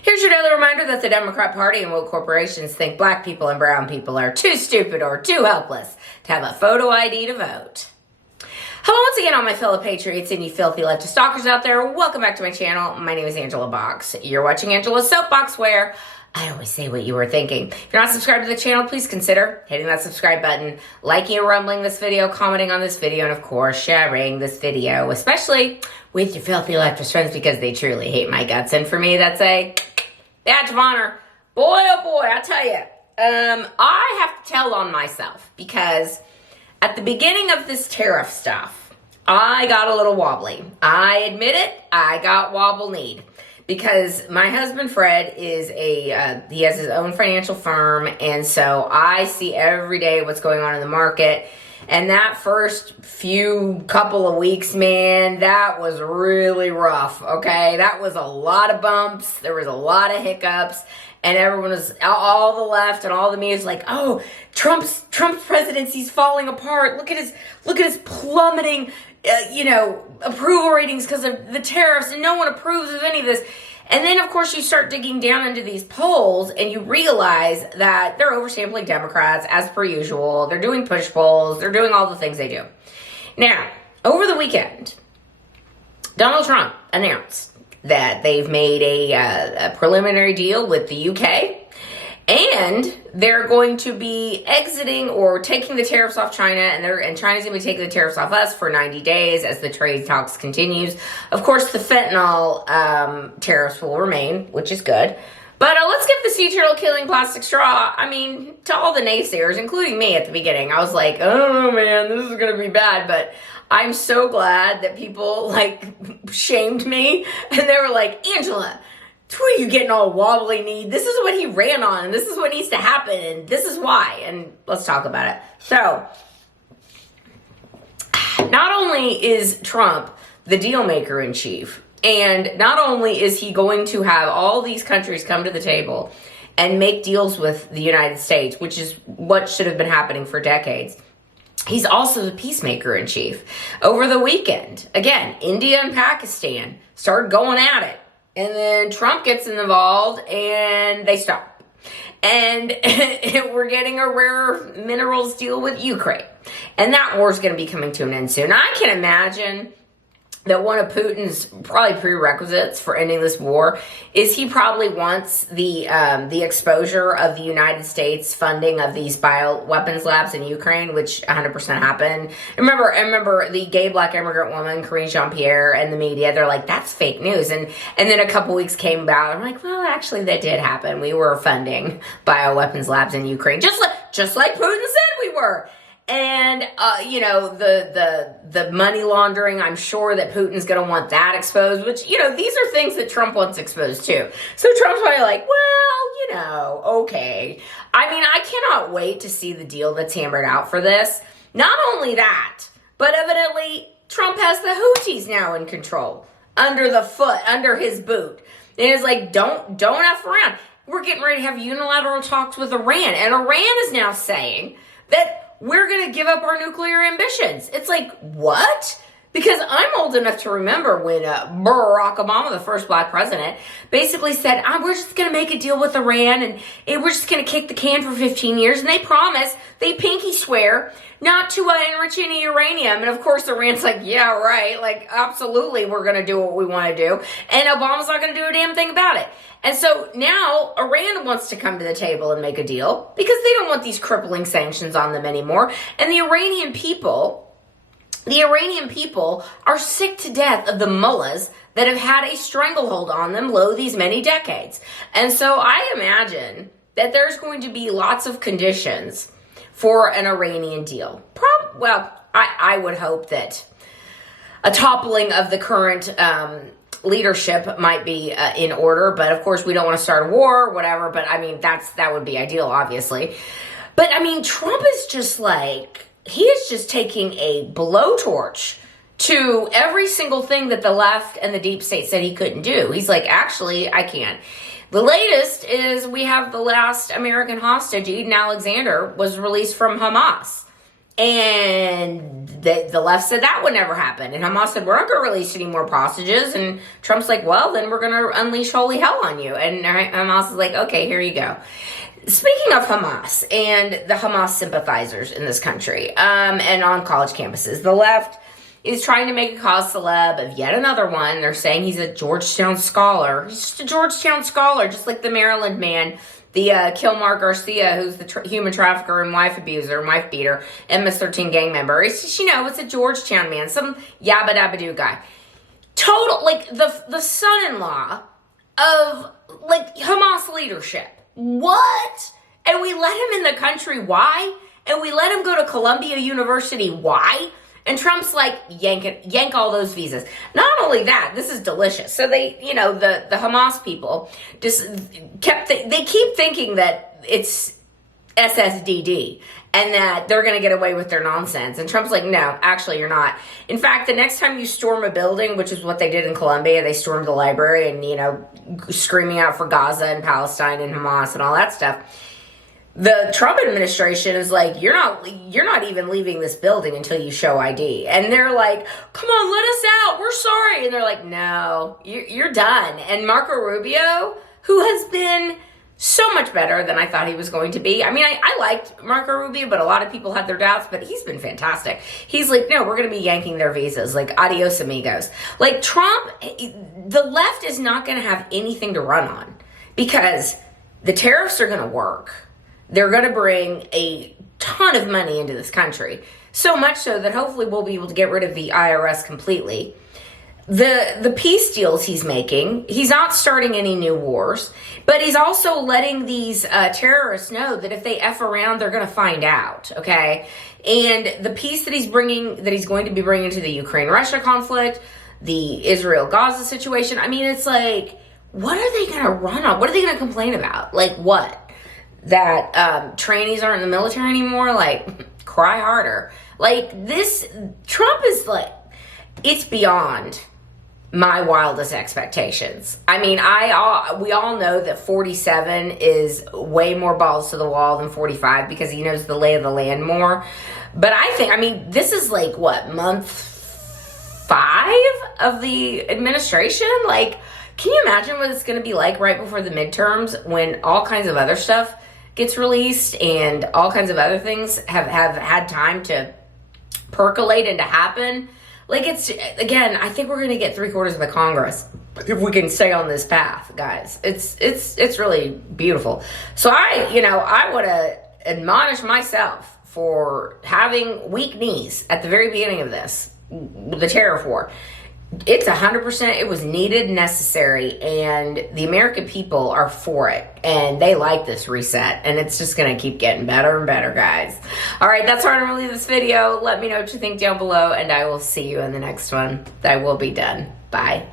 Here's your daily reminder that the Democrat Party and woke corporations think black people and brown people are too stupid or too helpless to have a photo ID to vote. Hello once again, all my fellow patriots and you filthy leftist stalkers out there. Welcome back to my channel. My name is Angela Box. You're watching Angela's Soapbox, where I always say what you were thinking. If you're not subscribed to the channel, please consider hitting that subscribe button, liking or rumbling this video, commenting on this video, and of course, sharing this video, especially with your filthy leftist friends, because they truly hate my guts. And for me, that's a badge of honor. Boy, oh boy, I tell you, I have to tell on myself, because at the beginning of this tariff stuff, I got a little wobbly. I admit it, I got wobble-kneed. Because my husband, Fred, is he has his own financial firm, and so I see every day what's going on in the market. And that first couple of weeks, man, that was really rough, okay? That was a lot of bumps. There was a lot of hiccups. And everyone was, all the left and all the media is like, oh, Trump's presidency's falling apart. Look at his plummeting, approval ratings because of the tariffs, and no one approves of any of this. And then, of course, you start digging down into these polls, and you realize that they're oversampling Democrats, as per usual. They're doing push polls. They're doing all the things they do. Now, over the weekend, Donald Trump announced that they've made a preliminary deal with the UK, and they're going to be exiting or taking the tariffs off China, and China's going to be taking the tariffs off us for 90 days as the trade talks continues. Of course, the fentanyl tariffs will remain, which is good. But let's give the sea turtle killing plastic straw. I mean, to all the naysayers, including me at the beginning, I was like, oh man, this is going to be bad. But I'm so glad that people shamed me, and they were like, Angela, what are you getting all wobbly-kneed? This is what he ran on, and this is what needs to happen, and this is why. And let's talk about it. So, not only is Trump the deal maker in chief, and not only is he going to have all these countries come to the table and make deals with the United States, which is what should have been happening for decades, he's also the peacemaker in chief. Over the weekend, again, India and Pakistan started going at it. And then Trump gets involved and they stop. And we're getting a rare minerals deal with Ukraine. And that war's going to be coming to an end soon. I can imagine that one of Putin's probably prerequisites for ending this war is he probably wants the exposure of the United States funding of these bioweapons labs in Ukraine, which 100% happened. I remember the gay black immigrant woman, Karine Jean-Pierre, and the media, they're like, that's fake news. And then a couple weeks came about, I'm like, well, actually that did happen. We were funding bioweapons labs in Ukraine, just like Putin said we were. And, the money laundering, I'm sure that Putin's going to want that exposed, which, these are things that Trump wants exposed too. So Trump's probably like, well, okay. I mean, I cannot wait to see the deal that's hammered out for this. Not only that, but evidently Trump has the Houthis now in control, under his boot. And it's like, don't F around. We're getting ready to have unilateral talks with Iran. And Iran is now saying that we're going to give up our nuclear ambitions. It's like, what? Because I'm old enough to remember when Barack Obama, the first black president, basically said, we're just going to make a deal with Iran, and we're just going to kick the can for 15 years. And they pinky swear not to enrich any uranium. And of course, Iran's like, yeah, right. Like, absolutely, we're going to do what we want to do. And Obama's not going to do a damn thing about it. And so now Iran wants to come to the table and make a deal because they don't want these crippling sanctions on them anymore. And the Iranian people are sick to death of the mullahs that have had a stranglehold on them these many decades. And so I imagine that there's going to be lots of conditions for an Iranian deal. I would hope that a toppling of the current leadership might be in order, but of course we don't want to start a war or whatever, but I mean, that would be ideal, obviously. But I mean, Trump is just he is just taking a blowtorch to every single thing that the left and the deep state said he couldn't do. He's like, actually, I can. The latest is we have the last American hostage, Eden Alexander, was released from Hamas. And the left said that would never happen. And Hamas said, we're not going to release any more hostages. And Trump's like, well, then we're going to unleash holy hell on you. And Hamas is like, okay, here you go. Speaking of Hamas and the Hamas sympathizers in this country, and on college campuses, the left is trying to make a cause celeb of yet another one. They're saying he's a Georgetown scholar. He's just a Georgetown scholar, just like the Maryland man, the Kilmar Garcia, who's the human trafficker and wife abuser, wife beater, MS-13 gang member. It's just, it's a Georgetown man, some yabba dabba doo guy. Total, like, the son-in-law of, like, Hamas leadership. What? And we let him in the country. Why? And we let him go to Columbia University. Why? And Trump's like, yank all those visas. Not only that, this is delicious. So they, the Hamas people just they keep thinking that it's SSDD and that they're going to get away with their nonsense. And Trump's like, no, actually you're not. In fact, the next time you storm a building, which is what they did in Columbia, they stormed the library and, screaming out for Gaza and Palestine and Hamas and all that stuff. The Trump administration is like, you're not even leaving this building until you show ID. And they're like, come on, let us out. We're sorry. And they're like, no, you're done. And Marco Rubio, who has been so much better than I thought he was going to be. I mean, I liked Marco Rubio, but a lot of people had their doubts, but he's been fantastic. He's like, no, we're going to be yanking their visas. Like, adios, amigos. Like, Trump, the left is not going to have anything to run on because the tariffs are going to work. They're going to bring a ton of money into this country. So much so that hopefully we'll be able to get rid of the IRS completely. The peace deals he's making, he's not starting any new wars, but he's also letting these terrorists know that if they F around, they're going to find out, okay? And the peace that he's going to be bringing to the Ukraine-Russia conflict, the Israel-Gaza situation, I mean, it's like, what are they going to run on? What are they going to complain about? Like, what? That trainees aren't in the military anymore? Like, cry harder. Like, this, Trump is like, it's beyond my wildest expectations. I mean, we all know that 47 is way more balls to the wall than 45 because he knows the lay of the land more. But I mean, this is like, what, month 5 of the administration? Like, can you imagine what it's going to be like right before the midterms when all kinds of other stuff gets released and all kinds of other things have had time to percolate and to happen? Like, it's, again, I think we're going to get 3/4 of the Congress if we can stay on this path, guys. It's really beautiful. So I would admonish myself for having weak knees at the very beginning of this, the tariff war. It's 100%, it was needed, necessary, and the American people are for it, and they like this reset, and it's just going to keep getting better and better, guys. All right, that's where I'm going to leave this video. Let me know what you think down below, and I will see you in the next one. I will be done. Bye.